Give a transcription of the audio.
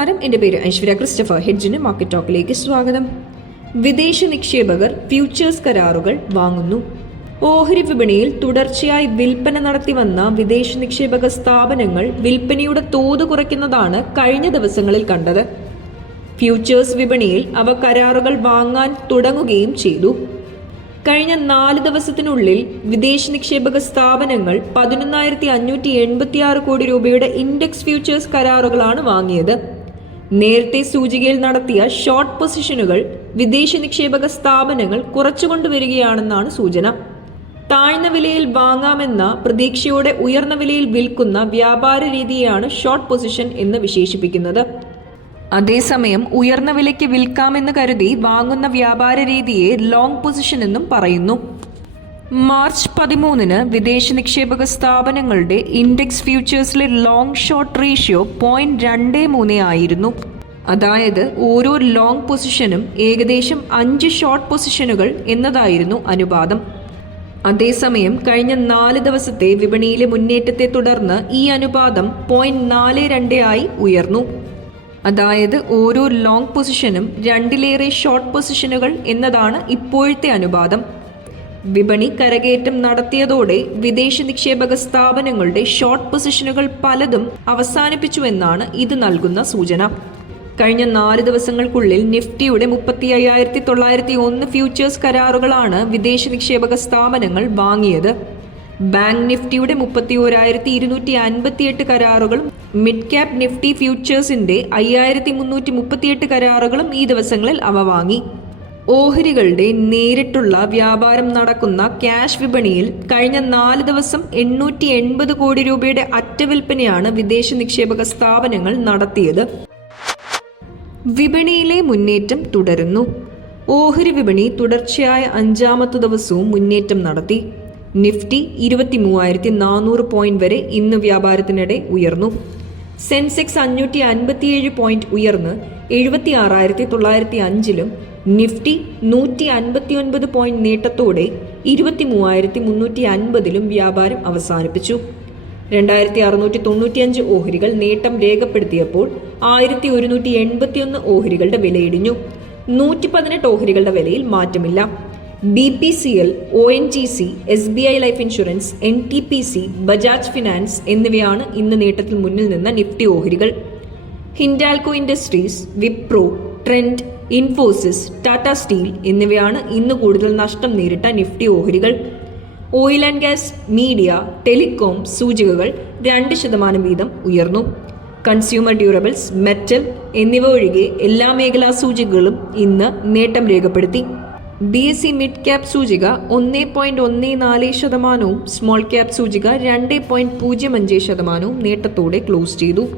നമസ്കാരം. എന്റെ പേര് ഐശ്വര്യ ക്രിസ്റ്റഫർ. ഹെഡ്ജിന് മാർക്കറ്റ് ടോക്കിലേക്ക് സ്വാഗതം. വിദേശ നിക്ഷേപകർ ഫ്യൂച്ചേഴ്സ് കരാറുകൾ വാങ്ങുന്നു. ഓഹരി വിപണിയിൽ തുടർച്ചയായി വിൽപ്പന നടത്തി വന്ന വിദേശ നിക്ഷേപക സ്ഥാപനങ്ങൾ വിൽപ്പനയുടെ തോത് കുറയ്ക്കുന്നതാണ് കഴിഞ്ഞ ദിവസങ്ങളിൽ കണ്ടത്. ഫ്യൂച്ചേഴ്സ് വിപണിയിൽ അവ കരാറുകൾ വാങ്ങാൻ തുടങ്ങുകയും ചെയ്തു. കഴിഞ്ഞ നാല് ദിവസത്തിനുള്ളിൽ വിദേശ നിക്ഷേപക സ്ഥാപനങ്ങൾ പതിനൊന്നായിരത്തി അഞ്ഞൂറ്റി എൺപത്തിയാറ് കോടി രൂപയുടെ ഇൻഡെക്സ് ഫ്യൂച്ചേഴ്സ് കരാറുകളാണ് വാങ്ങിയത്. നേരത്തെ സൂചികയിൽ നടത്തിയ ഷോർട്ട് പൊസിഷനുകൾ വിദേശ നിക്ഷേപക സ്ഥാപനങ്ങൾ കുറച്ചുകൊണ്ടുവരികയാണെന്നാണ് സൂചന. താഴ്ന്ന വിലയിൽ വാങ്ങാമെന്ന പ്രതീക്ഷയോടെ ഉയർന്ന വിലയിൽ വിൽക്കുന്ന വ്യാപാര രീതിയെയാണ് ഷോർട്ട് പൊസിഷൻ എന്ന് വിശേഷിപ്പിക്കുന്നത്. അതേസമയം ഉയർന്ന വിലയ്ക്ക് വിൽക്കാമെന്ന് കരുതി വാങ്ങുന്ന വ്യാപാര രീതിയെ ലോങ് പൊസിഷൻ എന്നും പറയുന്നു. മാർച്ച് പതിമൂന്നിന് വിദേശ നിക്ഷേപക സ്ഥാപനങ്ങളുടെ ഇൻഡെക്സ് ഫ്യൂച്ചേഴ്സിലെ ലോങ് ഷോർട്ട് റേഷ്യോ പോയിന്റ് രണ്ട് മൂന്ന് ആയിരുന്നു. അതായത് ഓരോ ലോങ് പൊസിഷനും ഏകദേശം അഞ്ച് ഷോർട്ട് പൊസിഷനുകൾ എന്നതായിരുന്നു അനുപാതം. അതേസമയം കഴിഞ്ഞ നാല് ദിവസത്തെ വിപണിയിലെ മുന്നേറ്റത്തെ തുടർന്ന് ഈ അനുപാതം പോയിന്റ് നാല് രണ്ട് ആയി ഉയർന്നു. അതായത് ഓരോ ലോങ് പൊസിഷനും രണ്ടിലേറെ ഷോർട്ട് പൊസിഷനുകൾ എന്നതാണ് ഇപ്പോഴത്തെ അനുപാതം. വിപണി കരകയറ്റം നടത്തിയതോടെ വിദേശ നിക്ഷേപക സ്ഥാപനങ്ങളുടെ ഷോർട്ട് പൊസിഷനുകൾ പലതും അവസാനിപ്പിച്ചുവെന്നാണ് ഇത് നൽകുന്ന സൂചന. കഴിഞ്ഞ നാല് ദിവസങ്ങൾക്കുള്ളിൽ നിഫ്റ്റിയുടെ മുപ്പത്തി അയ്യായിരത്തി തൊള്ളായിരത്തി ഒന്ന് ഫ്യൂച്ചേഴ്സ് കരാറുകളാണ് വിദേശ നിക്ഷേപക സ്ഥാപനങ്ങൾ വാങ്ങിയത്. ബാങ്ക് നിഫ്റ്റിയുടെ മുപ്പത്തി ഓരായിരത്തി ഇരുന്നൂറ്റി അൻപത്തിയെട്ട് കരാറുകളും മിഡ് ക്യാപ് നിഫ്റ്റി ഫ്യൂച്ചേഴ്സിന്റെ അയ്യായിരത്തി മുന്നൂറ്റി മുപ്പത്തിയെട്ട് കരാറുകളും ഈ ദിവസങ്ങളിൽ അവ വാങ്ങി. ഓഹരികളുടെ നേരിട്ടുള്ള വ്യാപാരം നടക്കുന്ന ക്യാഷ് വിപണിയിൽ കഴിഞ്ഞ നാല് ദിവസം എണ്ണൂറ്റി എൺപത് കോടി രൂപയുടെ അറ്റവിൽപ്പനയാണ് വിദേശ നിക്ഷേപക സ്ഥാപനങ്ങൾ നടത്തിയത്. വിപണിയിലെ മുന്നേറ്റം തുടരുന്നു. ഓഹരി വിപണി തുടർച്ചയായ അഞ്ചാമത്തെ ദിവസവും മുന്നേറ്റം നടത്തി. നിഫ്റ്റി ഇരുപത്തി മൂവായിരത്തി നാനൂറ് പോയിന്റ് വരെ ഇന്ന് വ്യാപാരത്തിനിടെ ഉയർന്നു. സെൻസെക്സ് അഞ്ഞൂറ്റി അൻപത്തിയേഴ് പോയിന്റ് ഉയർന്ന് എഴുപത്തി ആറായിരത്തി തൊള്ളായിരത്തി അഞ്ചിലും നിഫ്റ്റി നൂറ്റി അൻപത്തിയൊൻപത് പോയിന്റ് നേട്ടത്തോടെ ഇരുപത്തി മൂവായിരത്തി മുന്നൂറ്റി അൻപതിലും വ്യാപാരം അവസാനിപ്പിച്ചു. രണ്ടായിരത്തി അറുന്നൂറ്റി തൊണ്ണൂറ്റിയഞ്ച് ഓഹരികൾ നേട്ടം രേഖപ്പെടുത്തിയപ്പോൾ ആയിരത്തി ഒരുന്നൂറ്റി എൺപത്തിയൊന്ന് ഓഹരികളുടെ വിലയിടിഞ്ഞു. നൂറ്റി പതിനെട്ട് ഓഹരികളുടെ വിലയിൽ മാറ്റമില്ല. B P C L O N G C S B I life insurance N T P C Bajaj finance എന്നിവയാണ് ഇന്ന് നേട്ടത്തിൽ മുന്നിൽ നിന്ന നിഫ്റ്റി ഓഹരികൾ. Hindalco industries Wipro Trent Infosys Tata steel എന്നിവയാണ് ഇന്ന് കൂടുതൽ നഷ്ടം നേരിട്ട നിഫ്റ്റി ഓഹരികൾ. Oil and gas media telecom സൂചികകൾ രണ്ട് ശതമാനം വീതം ഉയർന്നു. കൺസ്യൂമർ ഡ്യൂറബിൾസ് മെറ്റൽ എന്നിവ ഒഴികെ എല്ലാ മേഖലാ സൂചികകളും ഇന്ന് നേട്ടം രേഖപ്പെടുത്തി. B S C mid cap സൂചിക ഒന്ന് പോയിന്റ് ഒന്ന് നാല് ശതമാനവും സ്മോൾ ക്യാപ് സൂചിക രണ്ട് പോയിന്റ് പൂജ്യം അഞ്ച് ശതമാനവും നേട്ടത്തോടെ ക്ലോസ് ചെയ്തു.